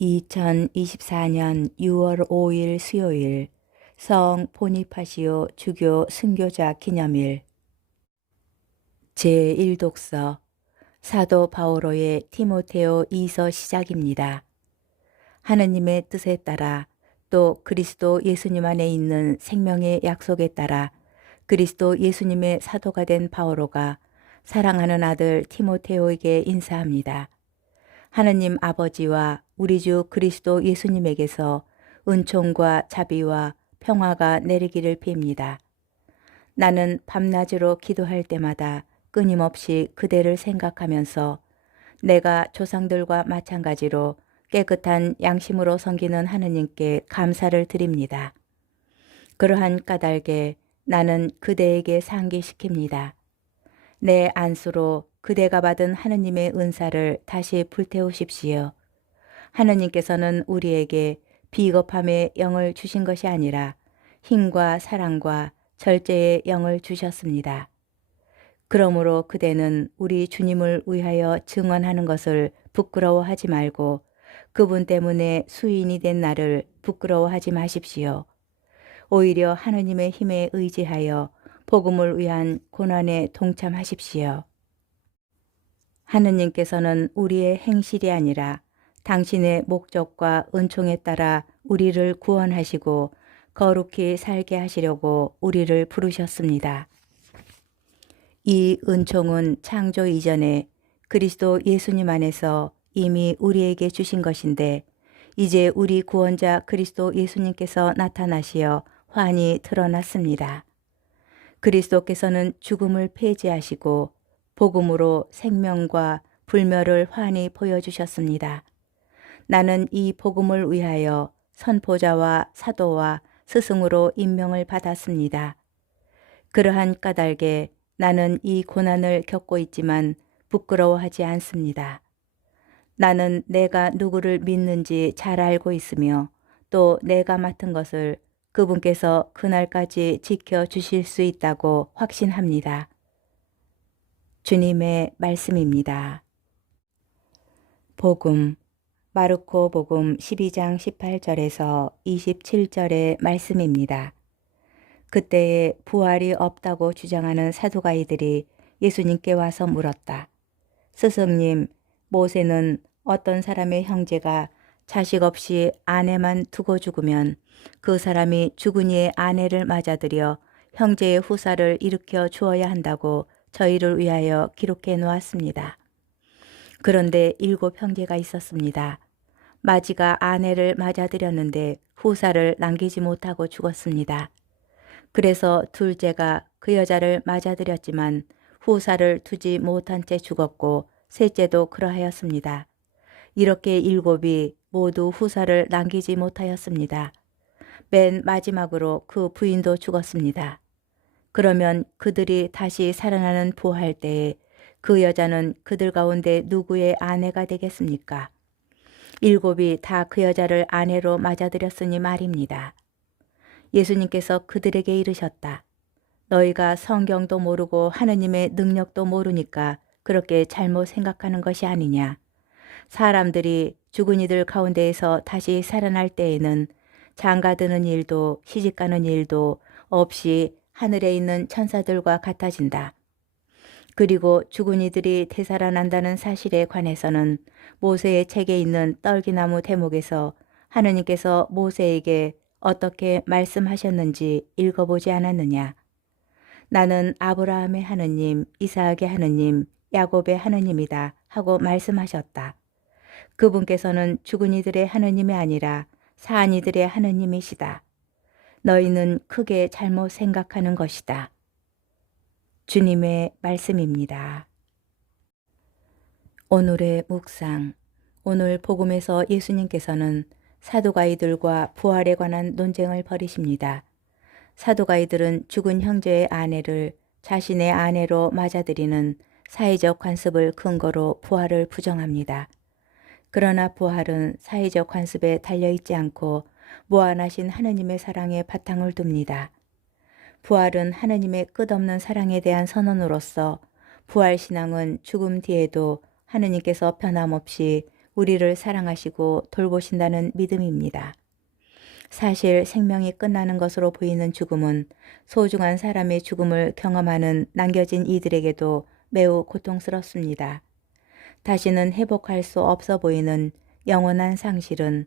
2024년 6월 5일 수요일 성 보니파시오 주교 순교자 기념일 제1독서 사도 바오로의 티모테오 2서 시작입니다. 하느님의 뜻에 따라 또 그리스도 예수님 안에 있는 생명의 약속에 따라 그리스도 예수님의 사도가 된 바오로가 사랑하는 아들 티모테오에게 인사합니다. 하느님 아버지와 우리 주 그리스도 예수님에게서 은총과 자비와 평화가 내리기를 빕니다. 나는 밤낮으로 기도할 때마다 끊임없이 그대를 생각하면서 내가 조상들과 마찬가지로 깨끗한 양심으로 섬기는 하느님께 감사를 드립니다. 그러한 까닭에 나는 그대에게 상기시킵니다. 내 안수로 그대가 받은 하느님의 은사를 다시 불태우십시오. 하느님께서는 우리에게 비겁함의 영을 주신 것이 아니라 힘과 사랑과 절제의 영을 주셨습니다. 그러므로 그대는 우리 주님을 위하여 증언하는 것을 부끄러워하지 말고 그분 때문에 수인이 된 나를 부끄러워하지 마십시오. 오히려 하느님의 힘에 의지하여 복음을 위한 고난에 동참하십시오. 하느님께서는 우리의 행실이 아니라 당신의 목적과 은총에 따라 우리를 구원하시고 거룩히 살게 하시려고 우리를 부르셨습니다. 이 은총은 창조 이전에 그리스도 예수님 안에서 이미 우리에게 주신 것인데 이제 우리 구원자 그리스도 예수님께서 나타나시어 환히 드러났습니다. 그리스도께서는 죽음을 폐지하시고 복음으로 생명과 불멸을 환히 보여주셨습니다. 나는 이 복음을 위하여 선포자와 사도와 스승으로 임명을 받았습니다. 그러한 까닭에 나는 이 고난을 겪고 있지만 부끄러워하지 않습니다. 나는 내가 누구를 믿는지 잘 알고 있으며 또 내가 맡은 것을 그분께서 그날까지 지켜 주실 수 있다고 확신합니다. 주님의 말씀입니다. 복음 마르코 복음 12장 18절에서 27절의 말씀입니다. 그때에 부활이 없다고 주장하는 사두가이들이 예수님께 와서 물었다. 스승님, 모세는 어떤 사람의 형제가 자식 없이 아내만 두고 죽으면 그 사람이 죽은 이의 아내를 맞아들여 형제의 후사를 일으켜 주어야 한다고 저희를 위하여 기록해 놓았습니다. 그런데 일곱 형제가 있었습니다. 마지가 아내를 맞아들였는데 후사를 남기지 못하고 죽었습니다. 그래서 둘째가 그 여자를 맞아들였지만 후사를 두지 못한 채 죽었고 셋째도 그러하였습니다. 이렇게 일곱이 모두 후사를 남기지 못하였습니다. 맨 마지막으로 그 부인도 죽었습니다. 그러면 그들이 다시 살아나는 부활 때에 그 여자는 그들 가운데 누구의 아내가 되겠습니까? 일곱이 다 그 여자를 아내로 맞아들였으니 말입니다. 예수님께서 그들에게 이르셨다. 너희가 성경도 모르고 하느님의 능력도 모르니까 그렇게 잘못 생각하는 것이 아니냐. 사람들이 죽은 이들 가운데에서 다시 살아날 때에는 장가드는 일도 시집가는 일도 없이 하늘에 있는 천사들과 같아진다. 그리고 죽은 이들이 되살아난다는 사실에 관해서는 모세의 책에 있는 떨기나무 대목에서 하느님께서 모세에게 어떻게 말씀하셨는지 읽어보지 않았느냐. 나는 아브라함의 하느님, 이삭의 하느님, 야곱의 하느님이다 하고 말씀하셨다. 그분께서는 죽은 이들의 하느님이 아니라 사한 이들의 하느님이시다. 너희는 크게 잘못 생각하는 것이다. 주님의 말씀입니다. 오늘의 묵상. 오늘 복음에서 예수님께서는 사도가이들과 부활에 관한 논쟁을 벌이십니다. 사도가이들은 죽은 형제의 아내를 자신의 아내로 맞아들이는 사회적 관습을 근거로 부활을 부정합니다. 그러나 부활은 사회적 관습에 달려있지 않고 무한하신 하느님의 사랑에 바탕을 둡니다. 부활은 하느님의 끝없는 사랑에 대한 선언으로서 부활신앙은 죽음 뒤에도 하느님께서 변함없이 우리를 사랑하시고 돌보신다는 믿음입니다. 사실 생명이 끝나는 것으로 보이는 죽음은 소중한 사람의 죽음을 경험하는 남겨진 이들에게도 매우 고통스럽습니다. 다시는 회복할 수 없어 보이는 영원한 상실은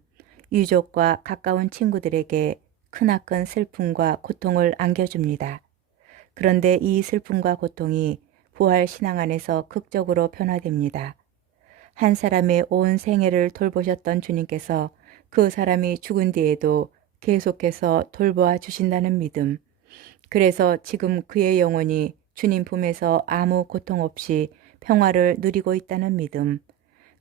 유족과 가까운 친구들에게 크나큰 슬픔과 고통을 안겨줍니다. 그런데 이 슬픔과 고통이 부활 신앙 안에서 극적으로 변화됩니다. 한 사람의 온 생애를 돌보셨던 주님께서 그 사람이 죽은 뒤에도 계속해서 돌보아 주신다는 믿음. 그래서 지금 그의 영혼이 주님 품에서 아무 고통 없이 평화를 누리고 있다는 믿음.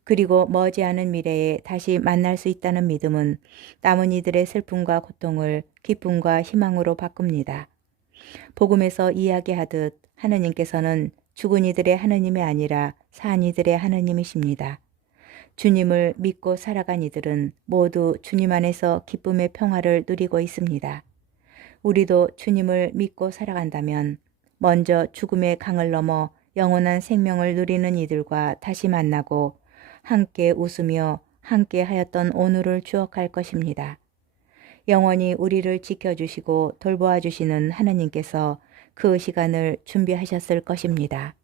그리고 머지않은 미래에 다시 만날 수 있다는 믿음은 남은 이들의 슬픔과 고통을 기쁨과 희망으로 바꿉니다. 복음에서 이야기하듯 하느님께서는 죽은 이들의 하느님이 아니라 산 이들의 하느님이십니다. 주님을 믿고 살아간 이들은 모두 주님 안에서 기쁨의 평화를 누리고 있습니다. 우리도 주님을 믿고 살아간다면 먼저 죽음의 강을 넘어 영원한 생명을 누리는 이들과 다시 만나고 함께 웃으며 함께 하였던 오늘을 추억할 것입니다. 영원히 우리를 지켜주시고 돌보아 주시는 하느님께서 그 시간을 준비하셨을 것입니다.